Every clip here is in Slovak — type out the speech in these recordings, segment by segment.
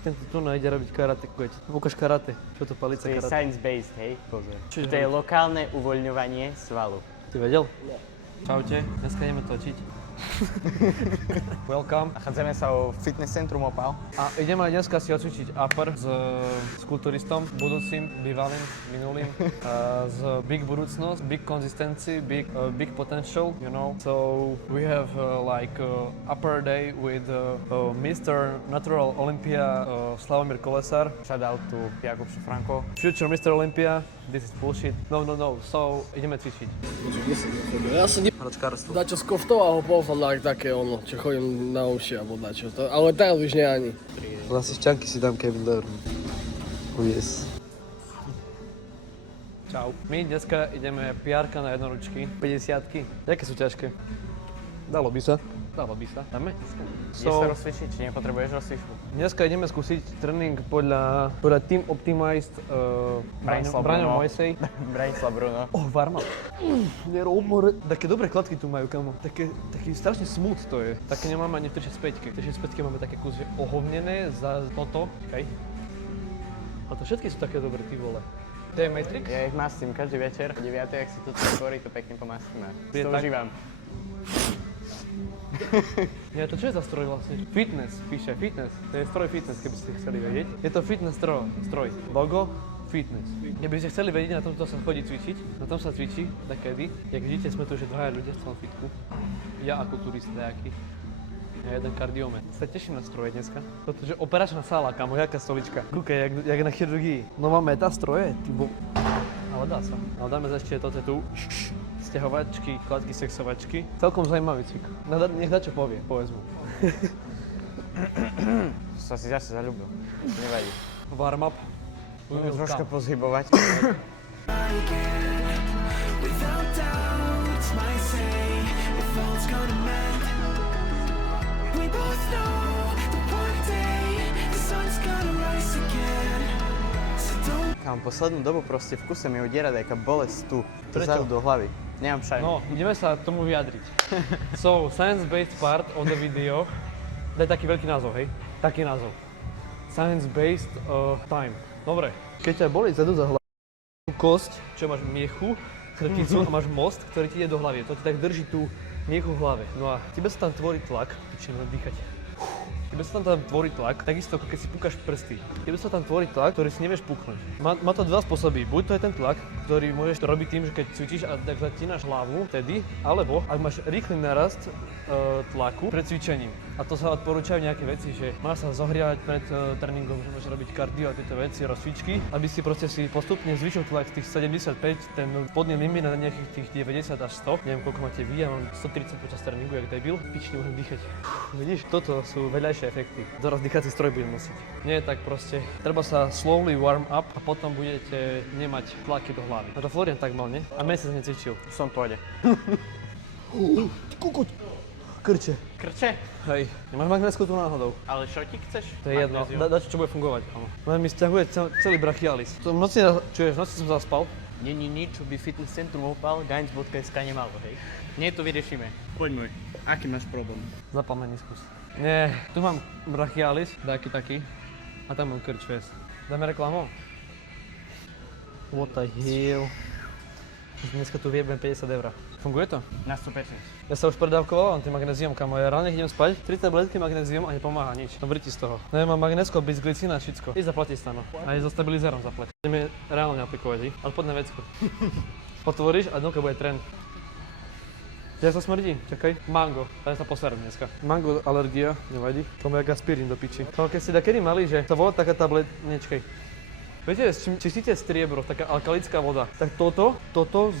Tento tu ide robiť karate, kujeť. Ukáž karate. Čo to palica To je karate? science-based, hej? Pozor. To je lokálne uvoľňovanie svalu. Ty vedel? Nie. Čaute, dneska ideme točiť. Welcome. Nachádzame sa o fitness centrum Opal. A ideme aj dneska si odcvičiť upper s kulturistom, budúcim, bývalým, minulým, s big budúcnosť, big consistency, big potential, you know. So we have upper day with Mr. Natural Olympia Slavomír Kolesár. Shout out to Jakub Šafranko. Future Mr. Olympia. This is bullshit. No. So ideme cvičiť. Ja som Hračkárstvo. dačo z Koftova ho poslal také ono, čo chodím na uši alebo dačo. Ale teraz už nie ani. Asi šťanky si dám Kevin Dorn. Oh yes. Čau. My dneska ideme PR-ka na jednoručky, 50-ky. Jaké sú ťažké? Dalo by sa. Dáme? Je sa rozcvičiť, či nepotrebuješ rozcvičku? Dneska ideme skúsiť tréning podľa Team Optimized Braňo Mojsej. Branislav Bruno. Varma. Nerobmore. Také dobré kladky tu majú, kamo. Taký strašne smooth to je. Také nemáme ani v 365. V 365 máme také kusy ohovnené za toto. Okay. A to všetky sú také dobré, ty vole. To je Matrix? Ja ich mastím každý večer. O 9, ak si to tvorí, to pekne pomastím. Je To tak? užívam. Nie, to čo je za stroj vlastne? Fitness, píše fitness. To je stroj fitness, keby ste chceli vedieť. Je to fitness stroj. Logo fitness. Keby ste chceli vedieť, na tomto sa chodí cvičiť. Na tom sa cvičí, takedy. Jak vidíte, sme tu už dvaja ľudia v celom fitku. Ja ako turista nejaký. Ja jeden kardiomet. Sa teším na stroje dneska. Toto, že operačná sála, kamo, jaká stolička. Kúkaj, jak na chirurgii. Nová meta stroje, ty bo... Ale dá sa. Ale dáme ešte toto tu. Sťahovačky, kladky, sexovačky. Celkom zaujímavý cvik. Nech dačo povie, povedz mu. Som si zase zaľúbil. Nevadí. Warm up. Budeme troška pozhybovať. Without doubt, might say if all's gonna mend. We both know that one day the sun's gonna rise again. So don't. Kam poslednú dobu proste v kuse mi udiera nejaká bolesť tu. Prečo? Zadu do hlavy. Nemám šajn. No, ideme sa tomu vyjadriť. So, science-based part of the video. Daj taký veľký názov, hej? Taký názov. Science-based time. Dobre. Keď ťa bolí zadu za hlavu, kosť, čo máš miechu, chrbticu a máš most, ktorý ti ide do hlavy. To ti tak drží tú miechu v hlave. No a tebe sa tam tvorí tlak. Pičím, dýchať. Tebe sa tam tvorí tlak, takisto ako keď si púkaš prsty. Tebe sa tam tvorí tlak, ktorý si nevieš puknúť. Má to dva spôsoby. Buď to je ten tlak, ktorý môžeš robiť tým, že keď cvičíš a tak zatínaš hlavu vtedy, alebo ak máš rýchly narast tlaku pred cvičením. A to sa odporúčajú nejaké veci, že máš sa zohrievať pred tréningom, že môžeš robiť kardio a tieto veci, rozcvičky, aby si proste si postupne zvyšil tlak z tých 75, ten spodný limit na nejakých tých 90 až 100. Neviem, koľko máte vy, ja mám 130 počas tréningu, jak debil. Pične, môžem dýchať. Vidíš, toto sú vedľajšie efekty. Zaraz dýchací stroj budem nosiť. Nie je tak proste. Treba sa slowly warm up a potom budete nemať tlaky do hlavy. A to Florian tak mal, nie? A mesiac necvičil. Som v pohode. Kukuť. Krče. Krče? Hej. Nemáš magnézku tu náhodou? Ale šotík chceš? To je jedno. Dačo, čo bude fungovať. Len mi stiahuje celý brachialis. To v noci, čuješ, v noci som zaspal. Není nič, čo by fitness centrum Opal, gains.sk nemalo, hej? Nie, to vyriešime. Poď môj, aký máš problém? Zapal meniskus. Nie, tu mám brachialis, taký. A tam mám krč fest. Dáme reklamu? What the hell? Dneska tu vyjebem 50 €. Funguje to? Na 100%. Ja sa už predávkoval tým magnézium, kamo. Ja ráno idem spať, 3 tabletky magnézium a nepomáha nič. No vrti z toho. No ja mám magnézko, bisglicín a všetko. Ideš zaplatiť stano. A aj so stabilizárom zaplať. Ideme reálne aplikovať, ale poď na vecko. Otvoríš a dnuka bude trend. Ja sa smrdí, čakaj. Mango, tam sa poserem dneska. Mango alergia, nevadí. Tomu jak aspirín do piči. To keď ste takedy mali, že sa volá taká tablet, nečkaj. Viete, čistíte striebro, taká alkalická voda. Tak toto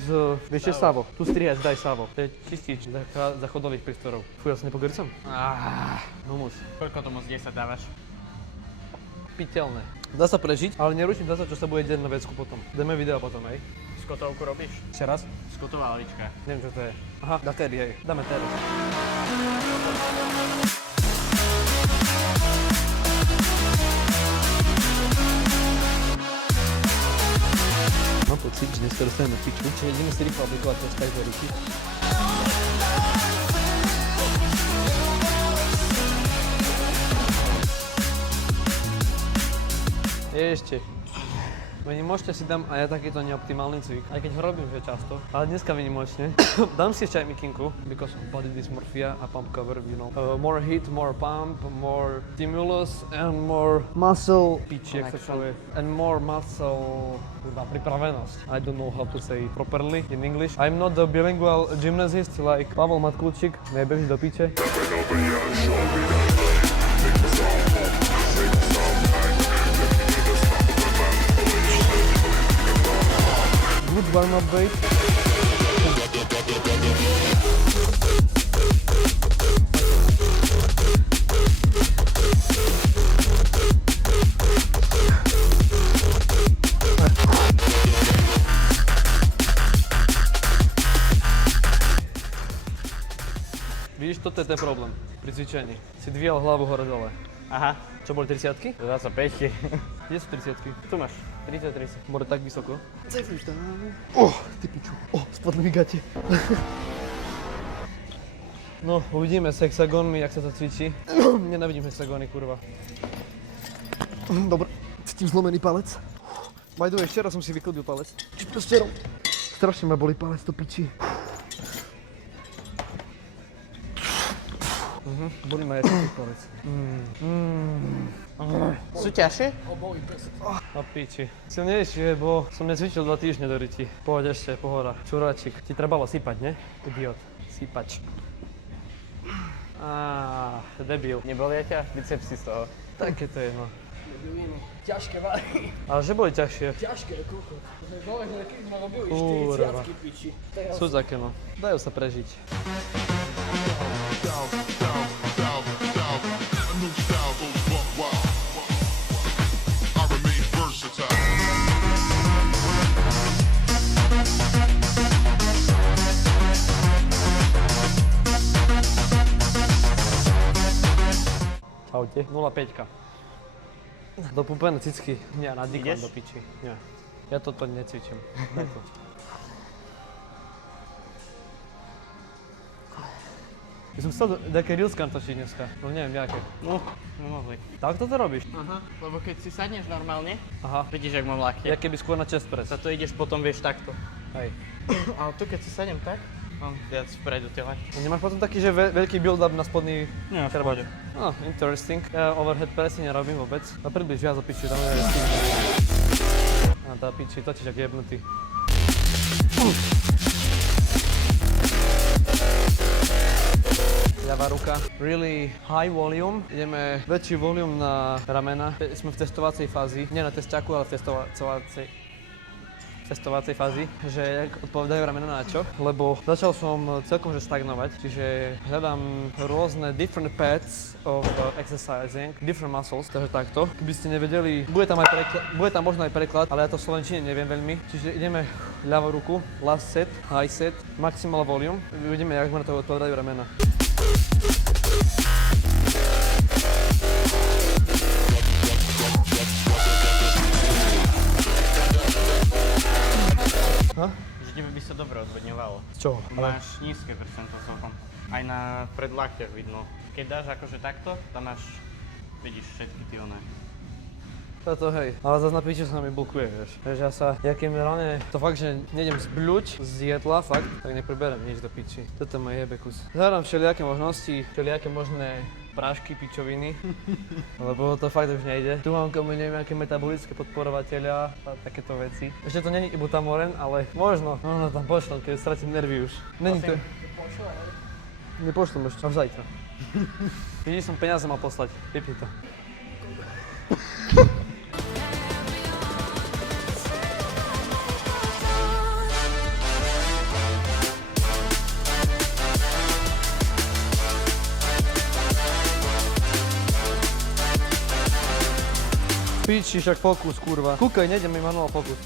z... Vieš čo Savo? Tu strihaš, daj Savo. To je čistič za chodových prístrojov. Fuj, ja sa nepogrcam. Humus. Koľko to moc 10 dávaš? Piteľné. Dá sa prežiť, ale neručím sa, čo sa bude deť na vecku potom. Dáme video potom, hej. Skotovku robíš? Ešte raz? Skotová lavička. Neviem, čo to je. Aha, dá tedy, hej. Dáme tedy. Mám pocit, že dneska dostaneme piču. Čiže ideme si rýchlo aplikovať to Skype do ruky. ešte. Vynimočne si dám aj ja takýto neoptimálny cvik, aj keď ho robím že často, ale dneska vynimočne. Dám si ešte aj mikinku, because of body dysmorphia a pump cover, you know. More heat, more pump, more stimulus and more muscle pitch, jak sa povie. And more muscle pripravenosť. I don't know how to say properly in English. I'm not a bilingual gymnasist like Pavel Matkulčík, nebež do piče. Good warm-up weight. Vidíš, toto je ten problém pri cvičení. Si dvíjal hlavu hore-dole. Aha, Čo boli 30-ky? zasa 5. Kde sú 30-ky? Tu máš, 30. More tak vysoko. Ty piču. Spadli mi gate. No, uvidíme s hexagónmi, jak sa to cvičí. Nenávidím hexagóny, kurva. Dobre, cítim zlomený palec. By the way, ešte raz som si vyklbil palec. Strašne ma boli palec, to piči. Bolí ma aj taký palec. Sú ťažšie? A piči. Silnejšie, bo som necvičil 2 týždne do ryti. Poď ešte, pohoda. Čuráčik. Ti trebalo sypať, ne? Idiot. Sypač. Debil. Nebolia ťa bicepsy z toho? Také to je, no. Ťažké váhy. Ale že boli ťažšie. Ťažké, koľko? Dole, keď ma robili Kurva. 40-ky piči. Sú také, no. Dajú sa prežiť. Čaute. 0,5. Do pupené cicky. Nie, na diklan Ideš? do piči. Nie. Ja toto necvičím. Daj to. Ja som chcel také reels točiť dneska, no neviem, jaké. No, nemohli. Tak toto robíš? Aha, lebo keď si sadneš normálne, Aha. vidíš, jak mám ľahké. Ja keby skôr na chest press. Za to ideš potom, vieš, takto. Hej. Ale tu, keď si sadnem tak, mám viac vpredu tela. Nemáš potom taký, že veľký build-up na spodný Nie, v chrbát? pohode. Interesting. Ja overhead pressy nerobím vôbec. A približ viac o piči, tam je s tým. A tá piči, točíš jak jebnutý. Ľavá ruka. Really high volume. Ideme väčší volume na ramena. Sme v testovacej fázi. Nie na testiaku, ale v testovacej fázi, že jak odpovedajú ramena na čo, lebo začal som celkom že stagnovať, čiže hľadám rôzne different paths of exercising, different muscles, takže takto. Keby ste nevedeli, bude tam možno aj preklad, ale ja to v slovenčine neviem veľmi, čiže ideme ľavú ruku, last set, high set, maximal volume, uvidíme, jak ma na to odpovedajú ramena. Že tebe by sa dobre odvodňovalo. Z čoho? Máš nízke percento celkom. Aj na predlakťach vidno. Keď dáš akože takto, tam máš, vidíš všetky tie oné. Toto hej, ale zase na piči sa mi bulkuje, vieš. Takže ja keď reálne to fakt, že nejdem zbľuť z jedla, fakt, tak nepreberem nič do piči. Toto ma jebe kus. Hľadám všelijaké možnosti, všelijaké možné prášky, pičoviny, lebo to fakt už nejde. Tu mám komu neviem aké metabolické podporovateľa a takéto veci. Ešte to není ibutamoren, ale možno, no tam pošlem, keď stratím nervy už. Není to... Nepošlem ešte, až zajtra. Vidíš, som peniaze mal poslať, vypni to. Piči, však fokus, kurva. Kúkaj, nejde mi manuál fokus.